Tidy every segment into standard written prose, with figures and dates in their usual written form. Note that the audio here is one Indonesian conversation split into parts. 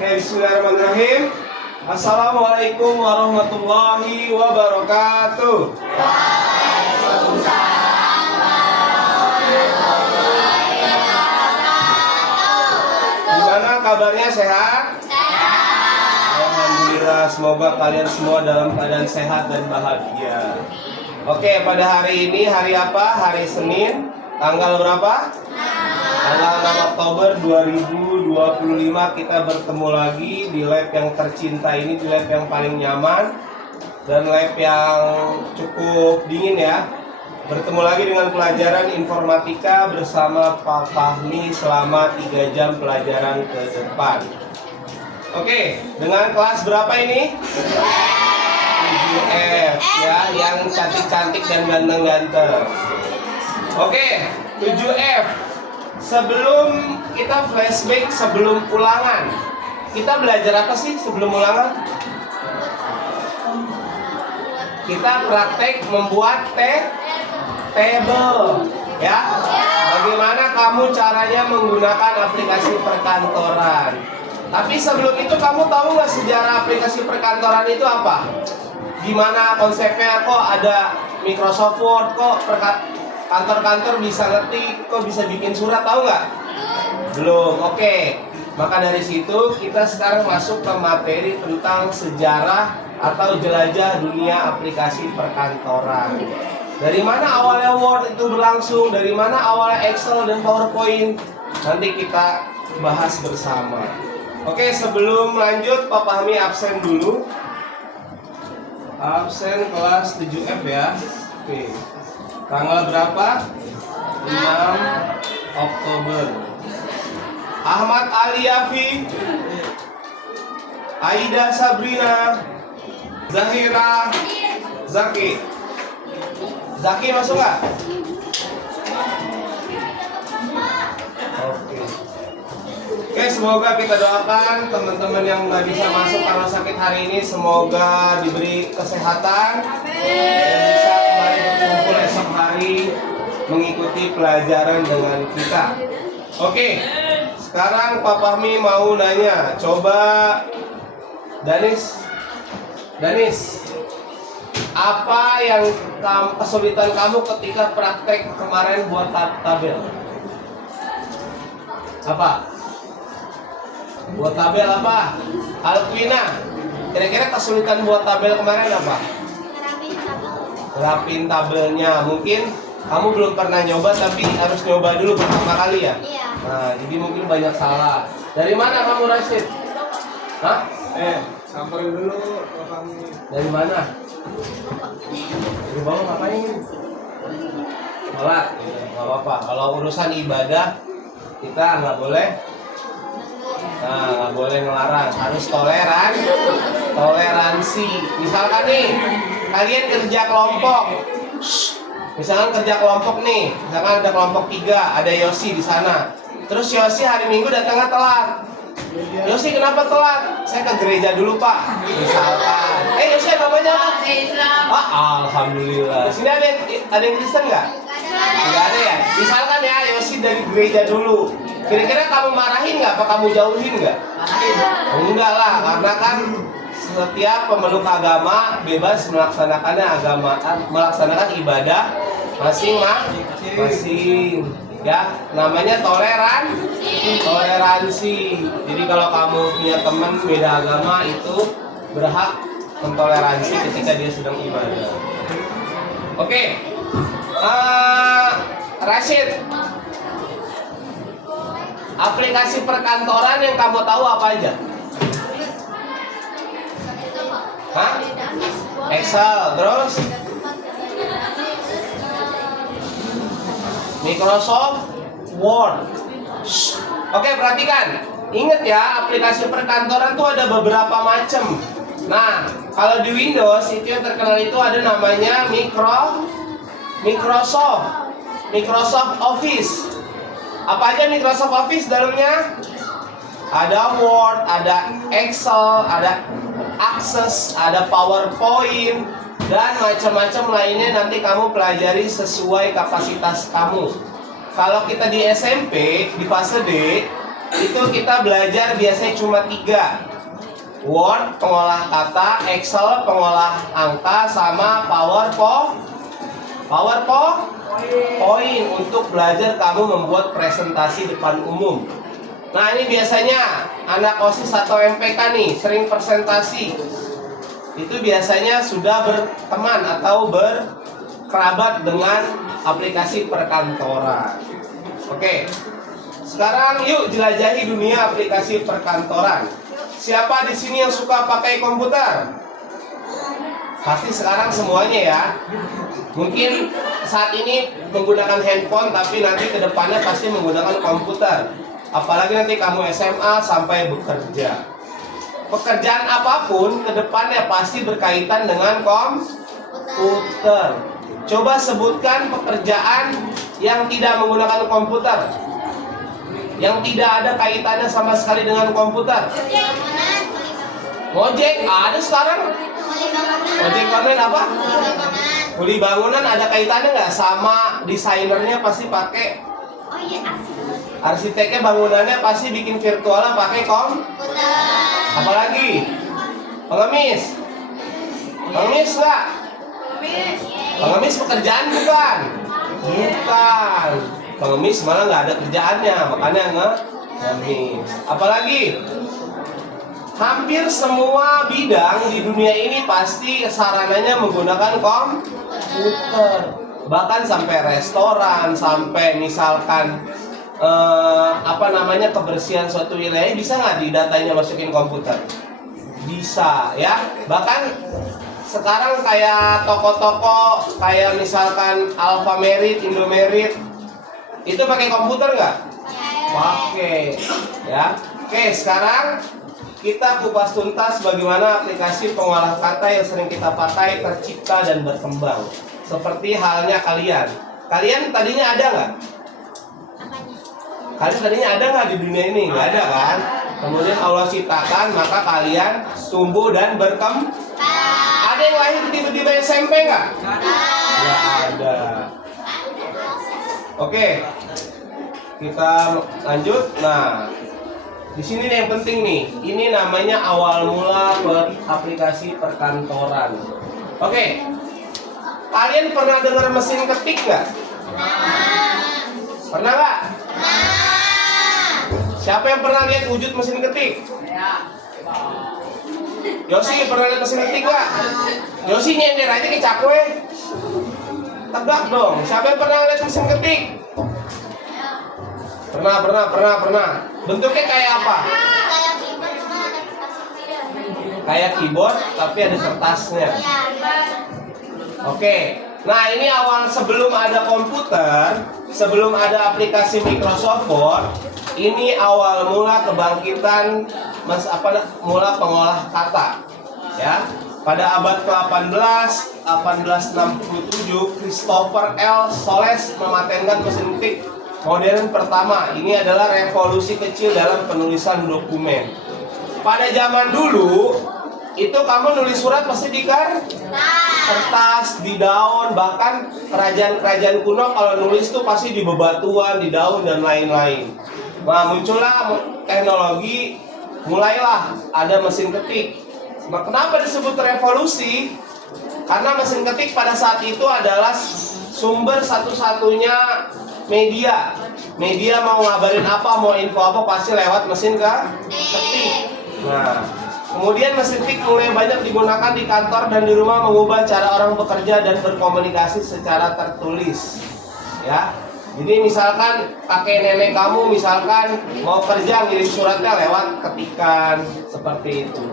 Oke, bismillahirrahmanirrahim. Assalamualaikum warahmatullahi wabarakatuh. Gimana kabarnya, sehat? Alhamdulillah, semoga kalian semua dalam keadaan sehat dan bahagia. Oke, pada hari ini hari apa? Hari Senin, tanggal berapa? Tanggal 6 Oktober 2025 kita bertemu lagi di lab yang tercinta ini, di lab yang paling nyaman dan lab yang cukup dingin ya. Bertemu lagi dengan pelajaran informatika bersama Pak Fahmi selama 3 jam pelajaran ke depan. Oke, dengan kelas berapa ini? 7F ya, yang cantik-cantik dan ganteng-ganteng. Oke, 7F. Sebelum kita flashback, sebelum ulangan, kita belajar apa sih sebelum ulangan? Kita praktek membuat table, ya. Bagaimana kamu caranya menggunakan aplikasi perkantoran? Tapi sebelum itu kamu tahu nggak sejarah aplikasi perkantoran itu apa? Gimana konsepnya? Kok ada Microsoft Word? Kok kantor-kantor bisa ngetik, kok bisa bikin surat, tahu nggak? Belum, oke. Maka dari situ kita sekarang masuk ke materi tentang sejarah atau jelajah dunia aplikasi perkantoran. Dari mana awalnya Word itu berlangsung, dari mana awalnya Excel dan PowerPoint, nanti kita bahas bersama. Oke, sebelum lanjut, Pak Fahmi absen dulu. Absen kelas 7F ya. Oke. Tanggal berapa? 6 Oktober. Ahmad Aliafi, Aida Sabrina, Zahira, Zaki. Zaki masuk nggak? Oke, semoga kita doakan teman-teman yang nggak bisa masuk karena sakit hari ini, semoga diberi kesehatan dan bisa kembali berkumpul esok hari mengikuti pelajaran dengan kita. Oke, sekarang Pak Fahmi mau nanya, coba Danis, apa yang kesulitan kamu ketika praktek kemarin buat tabel? Apa? Buat tabel apa? Alquina, kira-kira kesulitan buat tabel kemarin apa? Rapin tabelnya. Mungkin kamu belum pernah nyoba, tapi harus nyoba dulu pertama kali ya? Iya. Nah, jadi mungkin banyak salah. Dari mana kamu, Rashid? Hah? Samperin dulu ke kami. Dari mana? Dari bawah ngapain? Sholat. Gak apa-apa. Kalau urusan ibadah kita nggak boleh. Nah, nggak boleh ngelarang, harus toleransi. Misalkan nih, kalian kerja kelompok. Misalkan kerja kelompok nih, misalkan ada kelompok 3, ada Yosi di sana. Terus Yosi hari Minggu datangnya telat. Yosi kenapa telat? Saya ke gereja dulu, Pak. Misalkan. Yosi namanya apa? Islam. Alhamdulillah. Di sini ada yang Kristen nggak? Nggak ada ya. Misalkan ya, Yosi dari gereja dulu. Kira-kira kamu marahin nggak? Apa kamu jauhin nggak? Enggak lah, karena kan setiap pemeluk agama bebas melaksanakan ibadah masing-masing. Ya, namanya toleransi. Jadi kalau kamu punya teman beda agama, itu berhak mentoleransi ketika dia sedang ibadah. Oke. Rashid, aplikasi perkantoran yang kamu tahu apa aja? Hah? Excel, terus Microsoft Word. Oke, perhatikan. Ingat ya, aplikasi perkantoran tuh ada beberapa macam. Nah, kalau di Windows itu yang terkenal itu ada namanya Microsoft Office. Apa aja Microsoft Office dalamnya? Ada Word, ada Excel, ada Access, ada PowerPoint, dan macam-macam lainnya nanti kamu pelajari sesuai kapasitas kamu. Kalau kita di SMP, di fase D, itu kita belajar biasanya cuma 3. Word, pengolah kata, Excel, pengolah angka, sama PowerPoint untuk belajar kamu membuat presentasi depan umum. Nah, ini biasanya anak OSIS atau MPK nih sering presentasi. Itu biasanya sudah berteman atau berkerabat dengan aplikasi perkantoran. Oke. Sekarang yuk jelajahi dunia aplikasi perkantoran. Siapa di sini yang suka pakai komputer? Pasti sekarang semuanya ya. Mungkin saat ini menggunakan handphone, tapi nanti kedepannya pasti menggunakan komputer. Apalagi nanti kamu SMA sampai bekerja. Pekerjaan apapun kedepannya pasti berkaitan dengan komputer. Coba sebutkan pekerjaan yang tidak menggunakan komputer, yang tidak ada kaitannya sama sekali dengan komputer. Ngojek ada sekarang. Ojek online apa? Kuli bangunan ada kaitannya nggak sama desainernya? Pasti pakai. Oh iya, Arsiteknya bangunannya pasti bikin virtualnya pakai komputer. Apalagi? Pengemis. Pengemis nggak? Pengemis pekerjaan bukan? Bukan. Pengemis malah nggak ada kerjaannya, makanya ngemis. Apalagi? Hampir semua bidang di dunia ini pasti sarananya menggunakan komputer. Bahkan sampai restoran, sampai misalkan kebersihan suatu wilayah, bisa nggak di datanya masukin komputer? Bisa ya. Bahkan sekarang kayak toko-toko kayak misalkan Alfamart, Indomaret itu pakai komputer nggak? Pakai ya. Oke, sekarang kita kupas tuntas bagaimana aplikasi pengolah kata yang sering kita pakai tercipta dan berkembang. Seperti halnya kalian. Kalian tadinya ada nggak? Kalian tadinya ada nggak di dunia ini? Nggak ada kan? Kemudian Allah ciptakan, maka kalian tumbuh dan berkembang. Ada yang lahir tiba-tiba SMP nggak? Nggak ada. Oke, kita lanjut. Nah, di sini nih yang penting nih. Ini namanya awal mula aplikasi perkantoran. Oke, kalian pernah dengar mesin ketik nggak? Pernah nggak? Siapa yang pernah lihat wujud mesin ketik? Yosi pernah lihat mesin ketik nggak? Yosi nyender aja ke cakwe. Tegak dong. Siapa yang pernah lihat mesin ketik? Pernah. Bentuknya kayak apa? Kayak keyboard tapi ada kertasnya. Oke. Nah, ini awal sebelum ada komputer, sebelum ada aplikasi Microsoft Word, ini awal mula kebangkitan mula pengolah kata. Ya. Pada abad ke-18, 1867, Christopher L. Soles mematenkan mesin ketik modern pertama. Ini adalah revolusi kecil dalam penulisan dokumen. Pada zaman dulu, itu kamu nulis surat pasti di kertas, di daun. Bahkan kerajaan-kerajaan kuno kalau nulis tuh pasti di bebatuan, di daun dan lain-lain. Nah, muncullah teknologi, mulailah ada mesin ketik. Nah, kenapa disebut revolusi? Karena mesin ketik pada saat itu adalah sumber satu-satunya media. Media mau ngabarin apa, mau info apa pasti lewat mesin ketik. Nah, kemudian mesin ketik mulai banyak digunakan di kantor dan di rumah, mengubah cara orang bekerja dan berkomunikasi secara tertulis. Ya. Jadi misalkan kakek nenek kamu misalkan mau kerja ngirim suratnya lewat ketikan seperti itu.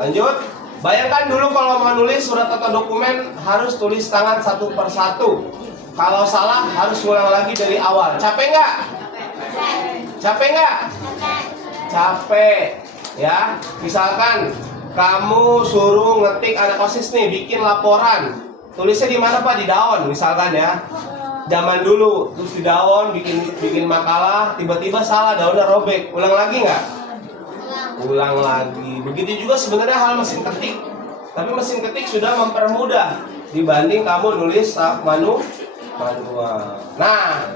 Lanjut. Bayangkan dulu kalau mau nulis surat atau dokumen harus tulis tangan satu persatu. Kalau salah harus ulang lagi dari awal. Capek nggak? Capek nggak? Capek. Ya, misalkan kamu suruh ngetik anak OSIS nih bikin laporan. Tulisnya di mana Pak? Di daun misalkan ya. Zaman dulu terus di daun bikin makalah, tiba-tiba salah daunnya robek. Ulang lagi nggak? Ulang lagi. Begitu juga sebenarnya hal mesin ketik. Tapi mesin ketik sudah mempermudah dibanding kamu nulis manual. Nah,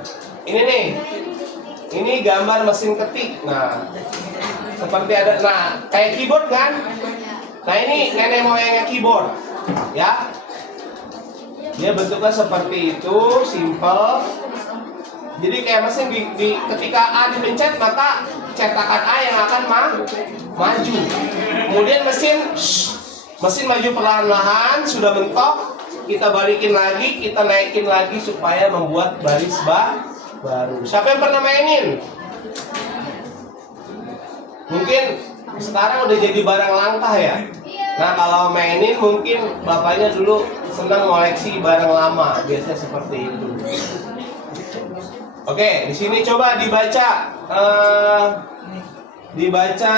ini nih Ini gambar mesin ketik. Nah, seperti ada, nah kayak keyboard kan? Nah ini nenek moyangnya keyboard, ya. Dia bentuknya seperti itu, simple. Jadi kayak mesin ketika A dipencet maka cetakan A yang akan maju. Kemudian mesin maju perlahan-lahan, sudah mentok, kita balikin lagi, kita naikin lagi supaya membuat baris baru. Siapa yang pernah mainin? Mungkin sekarang udah jadi barang langka ya. Nah kalau mainin mungkin bapaknya dulu senang koleksi barang lama, biasanya seperti itu. Oke, di sini coba dibaca, dibaca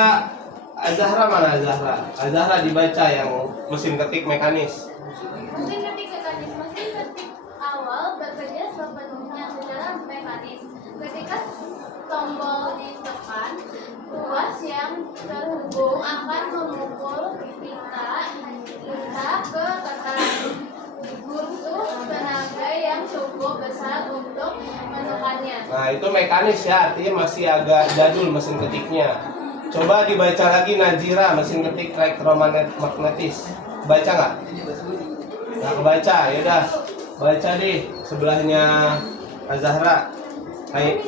Azahra mana Azahra? Azahra dibaca yang mesin ketik mekanis. Mesin ketik mekanis. Mesin ketik awal bekerja sepenuhnya secara mekanis. Ketika tombol ditekan, tuas yang terhubung akan memukul tinta ke kertas. Butuh tenaga yang cukup besar untuk menekannya. Nah itu mekanis ya, artinya masih agak jadul mesin ketiknya. Coba dibaca lagi Najira, mesin ketik elektromagnetis. Baca nggak? Nggak kebaca, yaudah baca deh sebelahnya Azahra. Hai,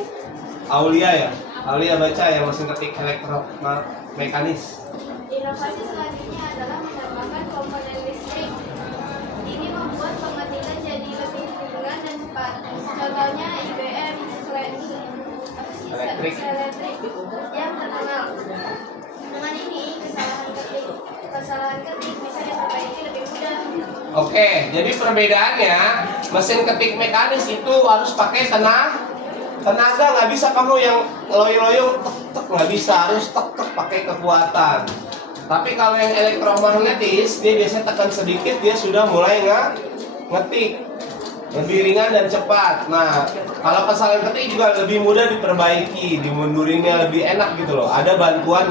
Aulia ya? Aulia baca yang mesin ketik elektromekanis. Inovasi selanjutnya adalah menambahkan komponen listrik. Ini membuat pengetikan jadi lebih ringan dan cepat. Contohnya IBM Elektrik yang terkenal. Dengan ini kesalahan ketik bisa diperbaiki lebih mudah. Oke, jadi perbedaannya mesin ketik mekanis itu harus pakai tenaga, nggak bisa kamu yang loyo-loyo tek nggak bisa, harus tek pakai kekuatan. Tapi kalau yang elektromagnetis dia biasanya tekan sedikit dia sudah mulai ngetik, lebih ringan dan cepat. Nah kalau kesalahan ketik juga lebih mudah diperbaiki, dimundurinnya lebih enak gitu loh. Ada bantuan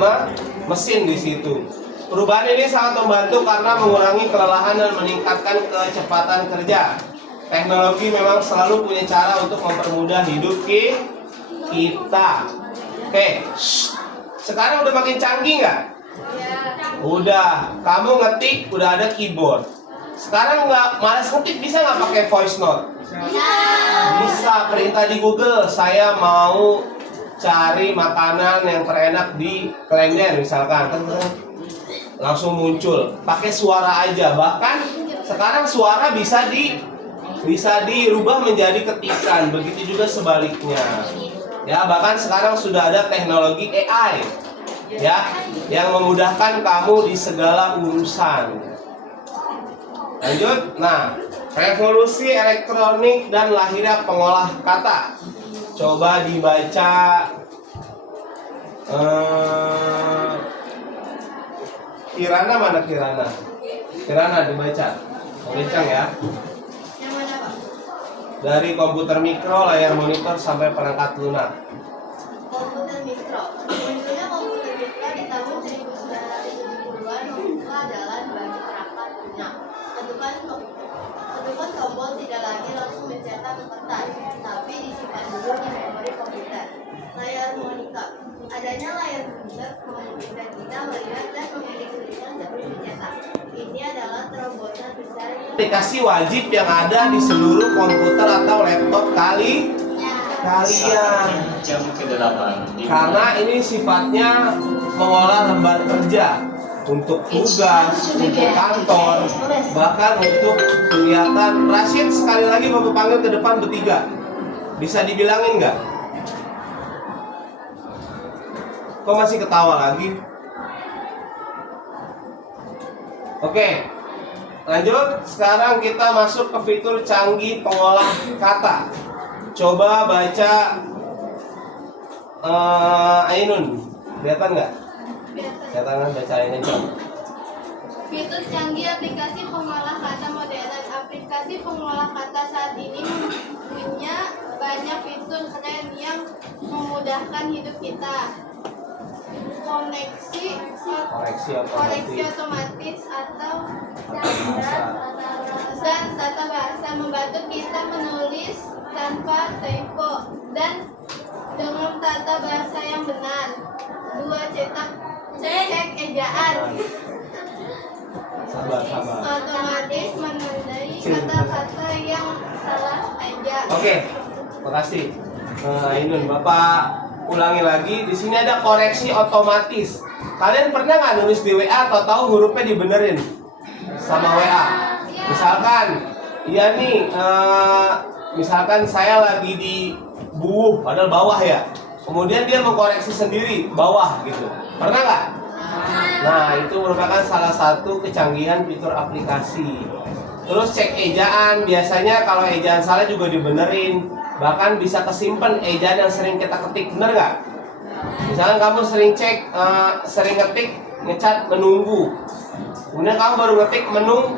mesin di situ. Perubahan ini sangat membantu karena mengurangi kelelahan dan meningkatkan kecepatan kerja. Teknologi memang selalu punya cara untuk mempermudah hidup kita. Oke, sekarang udah makin canggih nggak? Udah, kamu ngetik udah ada keyboard. Sekarang nggak malas ngetik, bisa nggak pakai voice note? Bisa, perintah di Google. Saya mau cari makanan yang terenak di Klender misalkan, langsung muncul. Pakai suara aja. Bahkan sekarang suara bisa dirubah menjadi ketikan. Begitu juga sebaliknya. Ya, bahkan sekarang sudah ada teknologi AI ya yang memudahkan kamu di segala urusan. Lanjut. Nah, revolusi elektronik dan lahirnya pengolah kata. Coba dibaca Kirana mana Kirana? Kirana dibaca. Kencang ya. Yang mana, Pak? Dari komputer mikro, layar monitor sampai perangkat lunak. Komputer mikro. Munculnya komputer mikro di tahun 1970-an membuka jalan bagi perangkat lunak. Ketukan tombol tidak lagi langsung mencetak ke kertas, tapi disimpan dulu di memori komputer. Layar monitor. Adanya layar monitor memungkinkan kita melihat dan memilih tulisan sebelum dicetak. Ini adalah terobosan besar yang Aplikasi wajib yang ada di seluruh komputer atau laptop kalian. Jam ke-8 Karena ini sifatnya mengolah lembar kerja untuk tugas, untuk kantor, bahkan untuk kegiatan. Rashid, sekali lagi Bapak panggil ke depan bertiga. Bisa dibilangin nggak? Kok masih ketawa lagi? Oke, lanjut. Sekarang kita masuk ke fitur canggih pengolah kata. Coba baca Ainun, kelihatan nggak? Kelihatan kan bacanya coba. Fitur canggih aplikasi pengolah kata modern. Aplikasi pengolah kata saat ini punya banyak fitur keren yang memudahkan hidup kita. Koreksi otomatis atau dan tata bahasa membantu kita menulis tanpa typo dan Dengan tata bahasa yang benar. 2. Cek ejaan. Sabar. Otomatis menandai kata-kata yang salah eja. Oke, makasih. Nah, ini Bapak ulangi lagi. Di sini ada koreksi otomatis. Kalian pernah nggak nulis di WA atau tahu hurufnya dibenerin sama WA? Misalkan, iya nih, misalkan saya lagi di buuh, padahal bawah ya. Kemudian dia mengkoreksi sendiri bawah gitu. Pernah nggak? Nah, itu merupakan salah satu kecanggihan fitur aplikasi. Terus cek ejaan, biasanya kalau ejaan salah juga dibenerin. Bahkan bisa kesimpan ejaan yang sering kita ketik, bener nggak? Misalkan kamu sering sering ngetik, ngecat menunggu. Kemudian kamu baru ngetik menung,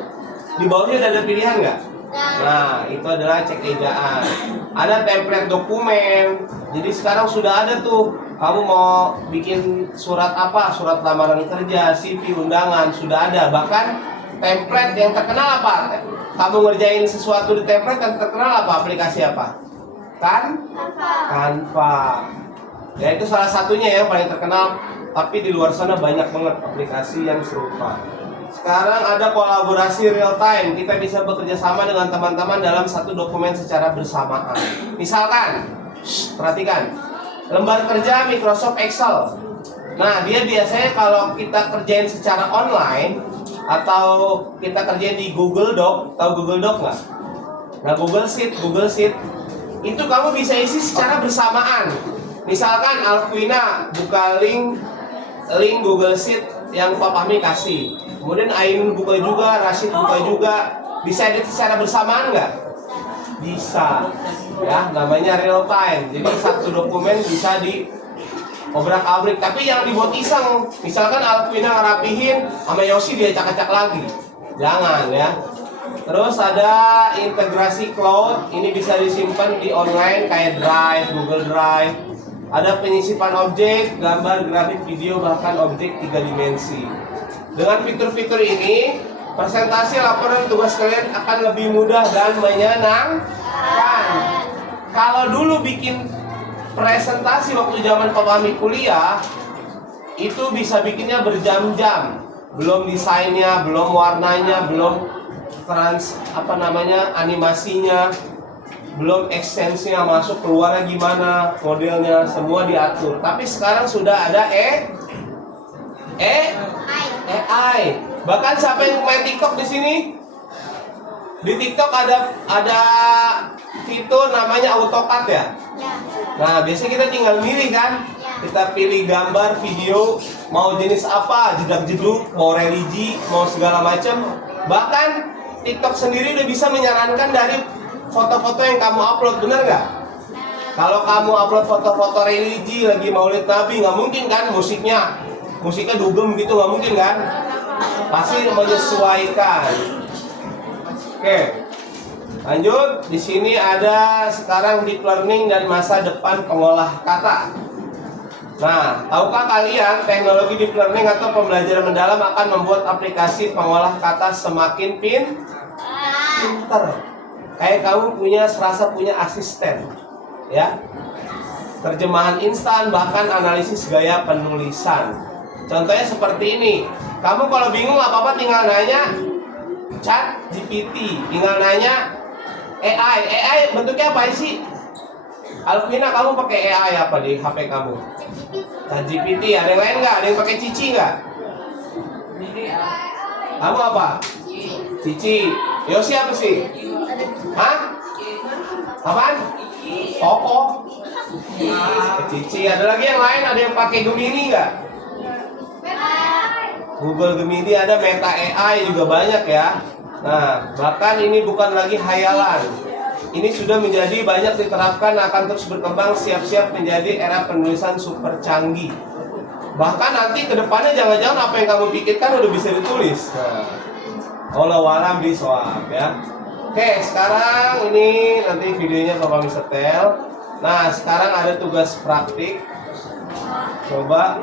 di bawahnya udah ada pilihan nggak? Nah, itu adalah cek ejaan. Ada template dokumen. Jadi sekarang sudah ada tuh. Kamu mau bikin surat apa? Surat lamaran kerja, CV, undangan, sudah ada. Bahkan template yang terkenal apa? Kamu ngerjain sesuatu di template yang terkenal apa? Aplikasi apa? Canva. Ya, itu salah satunya yang paling terkenal. Tapi di luar sana banyak banget aplikasi yang serupa. Sekarang ada kolaborasi real time. Kita bisa bekerja sama dengan teman-teman dalam satu dokumen secara bersamaan. Misalkan, perhatikan, lembar kerja Microsoft Excel. Nah, dia biasanya kalau kita kerjain secara online atau kita kerjain di Google Doc, tahu Google Doc nggak? Nah, Google Sheet itu kamu bisa isi secara bersamaan. Misalkan Alvina buka link Google Sheet yang Pak Fahmi kasih. Kemudian Ainun buka juga, Rashid buka juga. Bisa edit secara bersamaan nggak? Bisa. Ya, namanya real time. Jadi satu dokumen bisa di obrak-abrik. Tapi yang dibuat iseng. Misalkan Alvina ngerapihin, sama Yosi dia acak-acak lagi. Jangan ya. Terus ada integrasi cloud. Ini bisa disimpan di online kayak Drive, Google Drive. Ada penyisipan objek, gambar, grafik, video, bahkan objek 3 dimensi. Dengan fitur-fitur ini, presentasi laporan tugas kalian akan lebih mudah dan menyenangkan. Kalau dulu bikin presentasi waktu zaman Pak Fahmi kuliah, itu bisa bikinnya berjam-jam. Belum desainnya, belum warnanya, belum animasinya, belum extensinya masuk keluarnya gimana, modelnya semua diatur. Tapi sekarang sudah ada AI. Bahkan siapa yang main TikTok di sini? Di TikTok ada fitur namanya AutoCAD ya. Nah, biasanya kita tinggal milih kan. Kita pilih gambar, video, mau jenis apa, jedak-jeduk, mau religi, mau segala macam. Bahkan TikTok sendiri udah bisa menyarankan dari foto-foto yang kamu upload, bener nggak? Kalau kamu upload foto-foto religi lagi Maulid Nabi, nggak mungkin kan musiknya dugem gitu, nggak mungkin kan? Pasti menyesuaikan. Oke, lanjut. Di sini ada sekarang deep learning dan masa depan pengolah kata. Nah, tahukah kalian teknologi deep learning atau pembelajaran mendalam akan membuat aplikasi pengolah kata semakin pinter. Kayak kamu serasa punya asisten, ya. Terjemahan instan, bahkan analisis gaya penulisan. Contohnya seperti ini. Kamu kalau bingung apa-apa tinggal nanya ChatGPT, tinggal nanya AI. AI bentuknya apa sih? Alvina, kamu pakai AI apa di HP kamu? ChatGPT. Ada yang lain nggak? Ada yang pakai Cici nggak? Kamu apa? Cici. Yosi apa sih? Hah? Apaan? Koko. Cici. Ada lagi yang lain? Ada yang pakai Gemini nggak? Google Gemini ada, Meta AI juga banyak ya. Nah, bahkan ini bukan lagi hayalan. Ini sudah menjadi banyak diterapkan, akan terus berkembang, siap-siap menjadi era penulisan super canggih. Bahkan nanti ke depannya jangan-jangan apa yang kamu pikirkan udah bisa ditulis. Nah, walam bisawab ya. Oke, sekarang ini nanti videonya Bapak setel. Nah, sekarang ada tugas praktik. Coba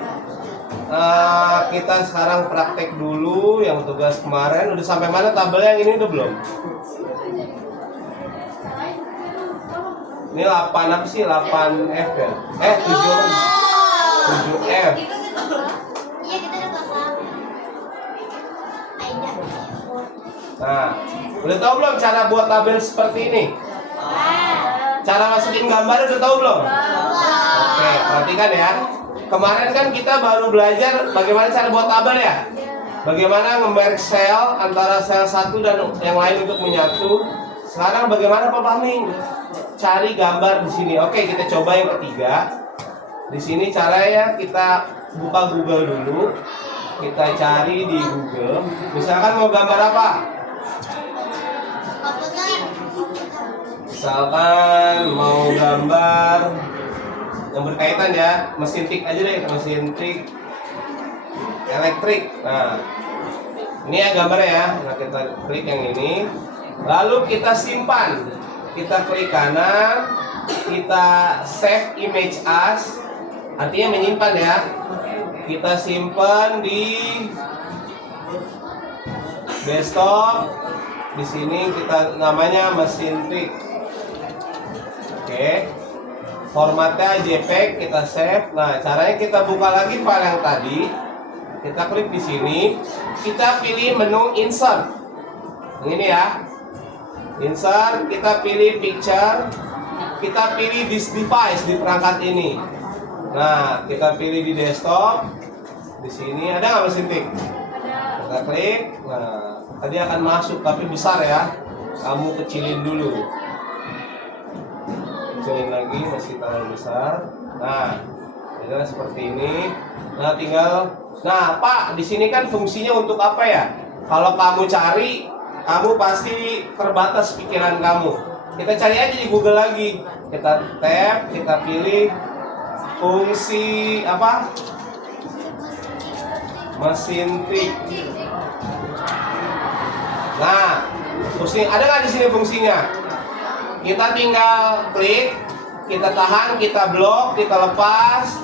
kita sekarang praktek dulu yang tugas kemarin. Udah sampai mana tabelnya? Yang ini udah belum? Ini 8 apa sih? 8F ya? 7F. Iya, kita udah kelas 1. Aida. Nah, udah tahu belum cara buat tabel seperti ini? Cara masukin gambar udah tahu belum? Oke, perhatikan ya. Kemarin kan kita baru belajar bagaimana cara buat tabel ya? Bagaimana membayar sel antara sel satu dan yang lain untuk menyatu. Sekarang bagaimana Pak Paming? Cari gambar di sini. Oke, kita coba yang ketiga. Di sini caranya kita buka Google dulu. Kita cari di Google. Misalkan mau gambar apa? Misalkan mau gambar yang berkaitan ya, mesin tik aja deh, mesin tik elektrik. Nah, ini ya gambarnya ya. Nah, kita klik yang ini. Lalu kita simpan. Kita klik kanan, kita save image as, artinya menyimpan ya. Kita simpan di desktop. Di sini kita namanya mesin tik. Oke. Formatnya JPEG, kita save. Nah, caranya kita buka lagi file yang tadi. Kita klik di sini, kita pilih menu insert. Ini ya. Insert, kita pilih picture, kita pilih this device di perangkat ini. Nah, kita pilih di desktop. Di sini ada nggak mesin tik? Kita klik. Nah, tadi akan masuk tapi besar ya. Kamu kecilin dulu. Kecilin lagi, masih terlalu besar. Nah, ini seperti ini. Nah, tinggal. Nah, Pak, di sini kan fungsinya untuk apa ya? Kalau kamu cari, kamu pasti terbatas pikiran kamu. Kita cari aja di Google lagi. Kita tab, kita pilih fungsi apa? Mesin tik. Nah, fungsi ada nggak di sini fungsinya? Kita tinggal klik, kita tahan, kita blok, kita lepas,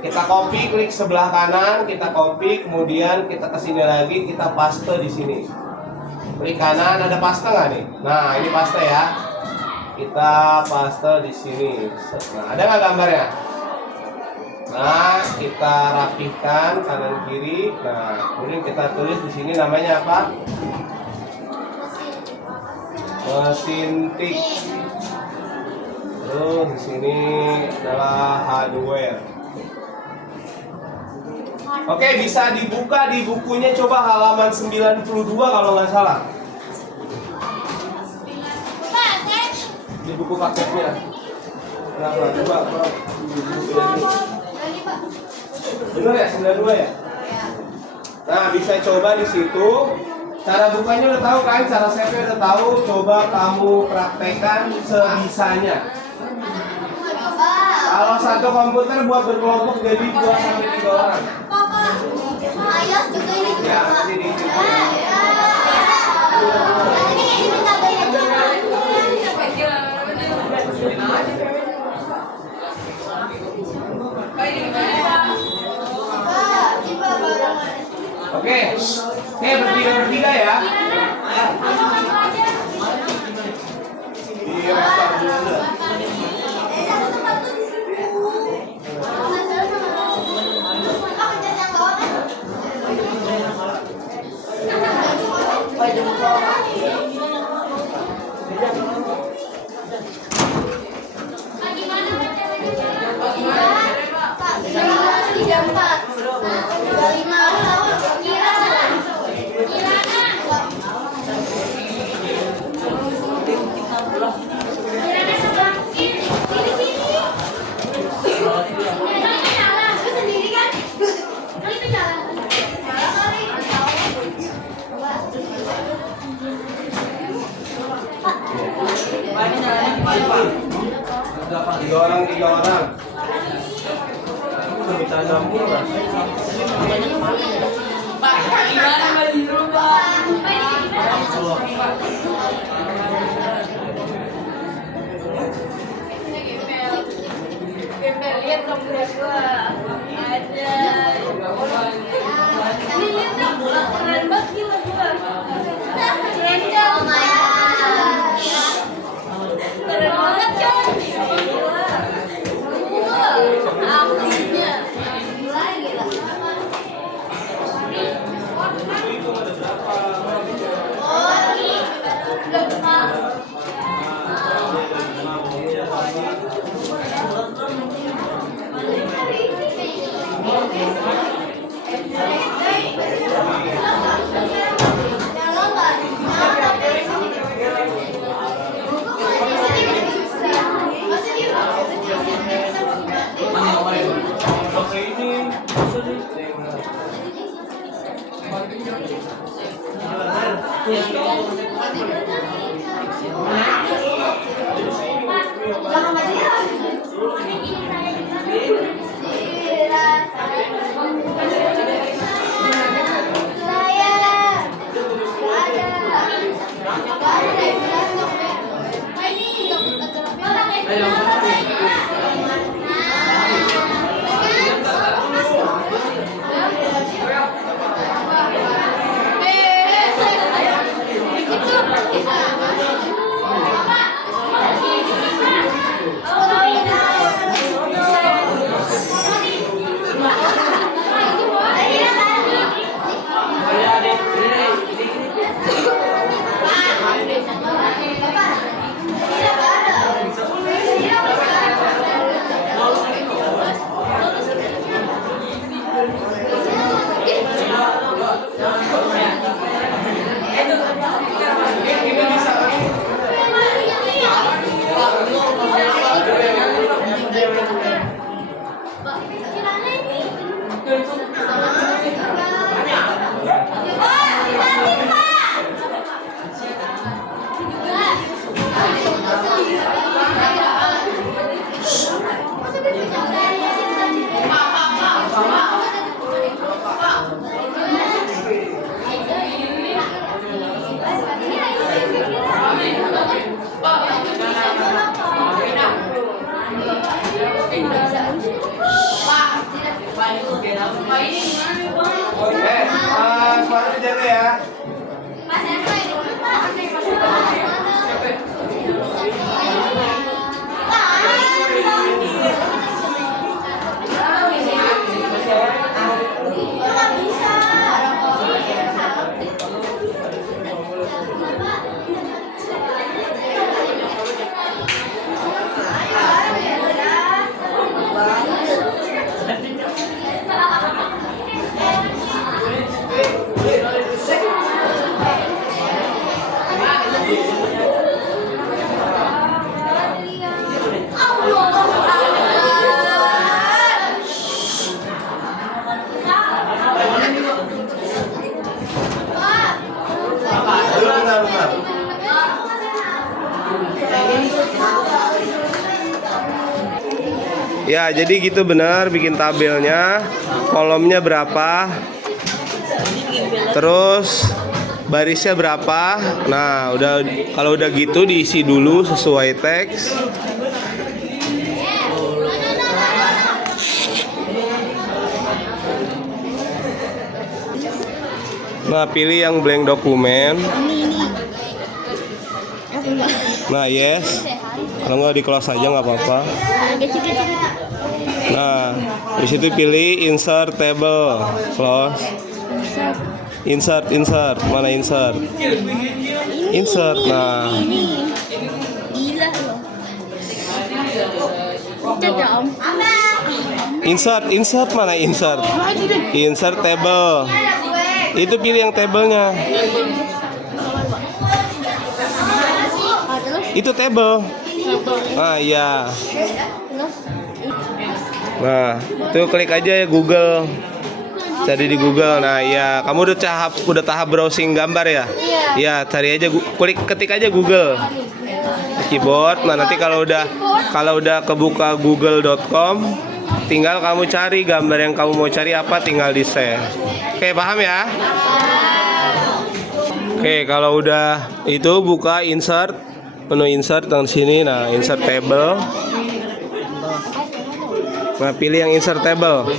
kita copy, klik sebelah kanan, kita copy, kemudian kita kesini lagi, kita paste di sini. Klik kanan, ada paste nggak nih? Nah, ini paste ya. Kita paste di sini. Nah, ada nggak gambarnya? Nah, kita rapihkan kanan kiri. Nah, kemudian kita tulis di sini namanya apa? Mesin tik. Terus di sini adalah hardware. Oke, bisa dibuka di bukunya, coba halaman 92 kalau nggak salah. Di buku paketnya. Kenapa? Coba. Benar ya, 92 ya? Nah, bisa coba di situ. Cara bukanya udah tahu kan? Cara save-nya udah tahu. Coba kamu praktekkan sebisanya. Kalau satu komputer buat berkelompok jadi 2-3 orang. Ayos juga ini juga. Ya, ini. Ini tabelnya juga. Oke, bertiga ya. Iya, start dulu. Tiga orang. Bercanda murah. Lihat dong gua. Ada. Ini lihat dong, keren banget gila gua. Keren dong. Keren banget coy. Suara dijaga ya. Bentar. Ya, jadi gitu benar bikin tabelnya, kolomnya berapa, terus barisnya berapa. Nah, kalau udah gitu diisi dulu sesuai teks. Nah, pilih yang blank dokumen. Nah, yes. Kalau nggak di close aja nggak apa-apa. Nah, di situ pilih insert table, close. Insert. Mana insert? Insert. Nah, Gila loh. insert mana insert? Insert table. Itu pilih yang tablenya. Itu table. Ah iya. Nah, itu klik aja ya Google. Cari di Google. Nah, ya, kamu udah tahap browsing gambar ya? Iya. Ya, cari aja, ketik aja Google. Keyboard. Nah, nanti kalau udah kebuka google.com, tinggal kamu cari gambar yang kamu mau cari apa, tinggal di-share. Oke, paham ya? Oke, kalau udah itu buka insert, menu insert di sini. Nah, insert table. Nah, pilih yang insert table.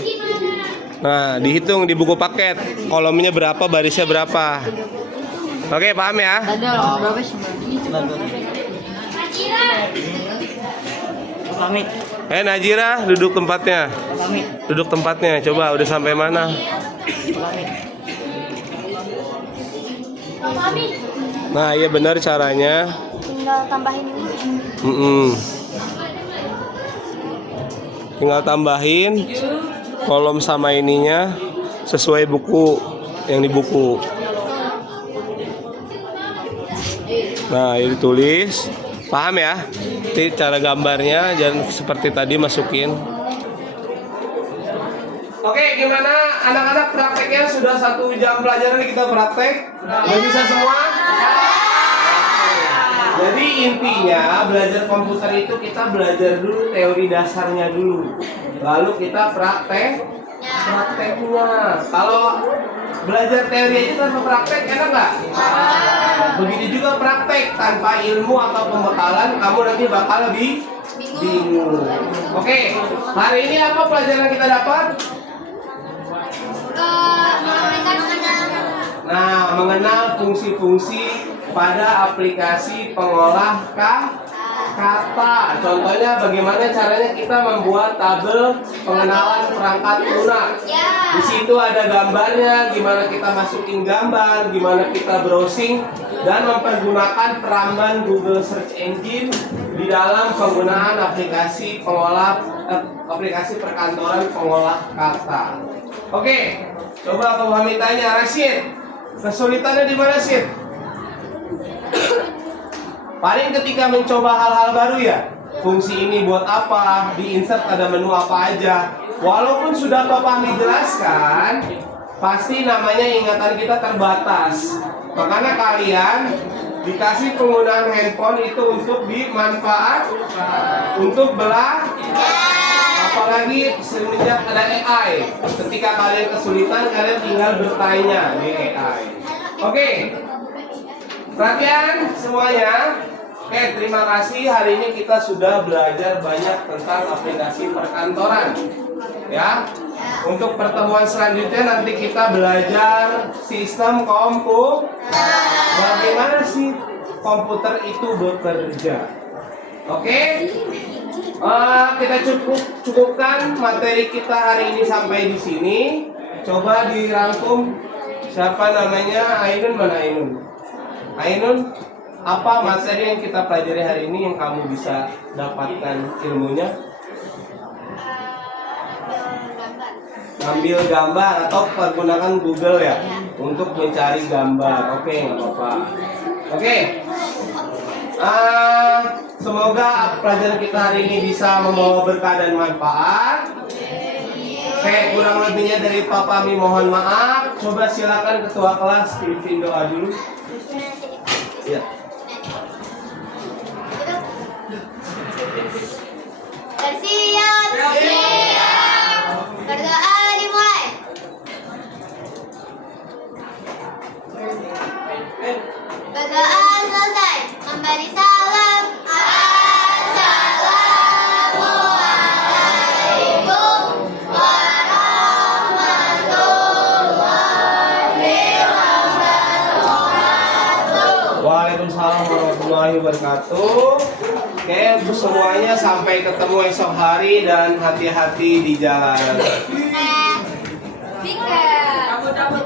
Nah, dihitung di buku paket, kolomnya berapa, barisnya berapa. Oke, paham ya? Najira, duduk tempatnya. Duduk tempatnya. Coba udah sampai mana? Nah, iya benar caranya. Tinggal tambahin ini. Tinggal tambahin. kolom sama ininya sesuai buku yang di buku. Nah, ini ditulis. Paham ya? Ini cara gambarnya, jangan seperti tadi masukin. Oke, gimana anak-anak prakteknya? Sudah 1 jam pelajaran kita praktek? Udah bisa semua? Jadi intinya belajar komputer itu kita belajar dulu teori dasarnya dulu. Lalu kita prakteknya. Kalau belajar teori aja tanpa praktek enak nggak? Begitu juga praktek tanpa ilmu atau pembekalan, kamu nanti bakal lebih bingung. Oke, hari ini apa pelajaran kita dapat? Nah, mengenal fungsi-fungsi pada aplikasi pengolah kata. Contohnya bagaimana caranya kita membuat tabel pengenalan perangkat lunak. Di situ ada gambarnya, gimana kita masukin gambar, gimana kita browsing dan mempergunakan peramban Google Search Engine di dalam penggunaan aplikasi aplikasi perkantoran pengolah kata. Oke, coba Pak Fahmi tanya, Rashid, kesulitannya di mana, Sid? Paling ketika mencoba hal-hal baru ya. Fungsi ini buat apa? Di insert ada menu apa aja. Walaupun sudah Pak Fahmi jelaskan, pasti namanya ingatan kita terbatas. Makanya kalian dikasih penggunaan handphone itu untuk untuk apalagi semenjak ada AI. Ketika kalian kesulitan, kalian tinggal bertanya di AI. Oke, perhatian semuanya. Oke, terima kasih. Hari ini kita sudah belajar banyak tentang aplikasi perkantoran. Ya, untuk pertemuan selanjutnya nanti kita belajar sistem komputer. Bagaimana sih komputer itu bekerja? Oke, kita cukupkan materi kita hari ini sampai di sini. Coba dirangkum. Siapa namanya? Ainun, mana Ainun? Ainun, apa materi yang kita pelajari hari ini yang kamu bisa dapatkan ilmunya? Ambil gambar atau pergunakan Google ya untuk mencari gambar. Oke, nggak apa-apa. Oke. Semoga pelajaran kita hari ini bisa membawa berkah dan manfaat. Oke, kurang lebihnya dari Pak Fahmi mohon maaf. Coba silakan ketua kelas pimpin doa dulu. Ya. Siap. Berdoa dimulai. Berdoa selesai. Memberi salam. Assalamualaikum warahmatullahi wabarakatuh. Waalaikumsalam warahmatullahi wabarakatuh. Oke, untuk semuanya sampai ketemu esok hari dan hati-hati di jalan. Bingkai.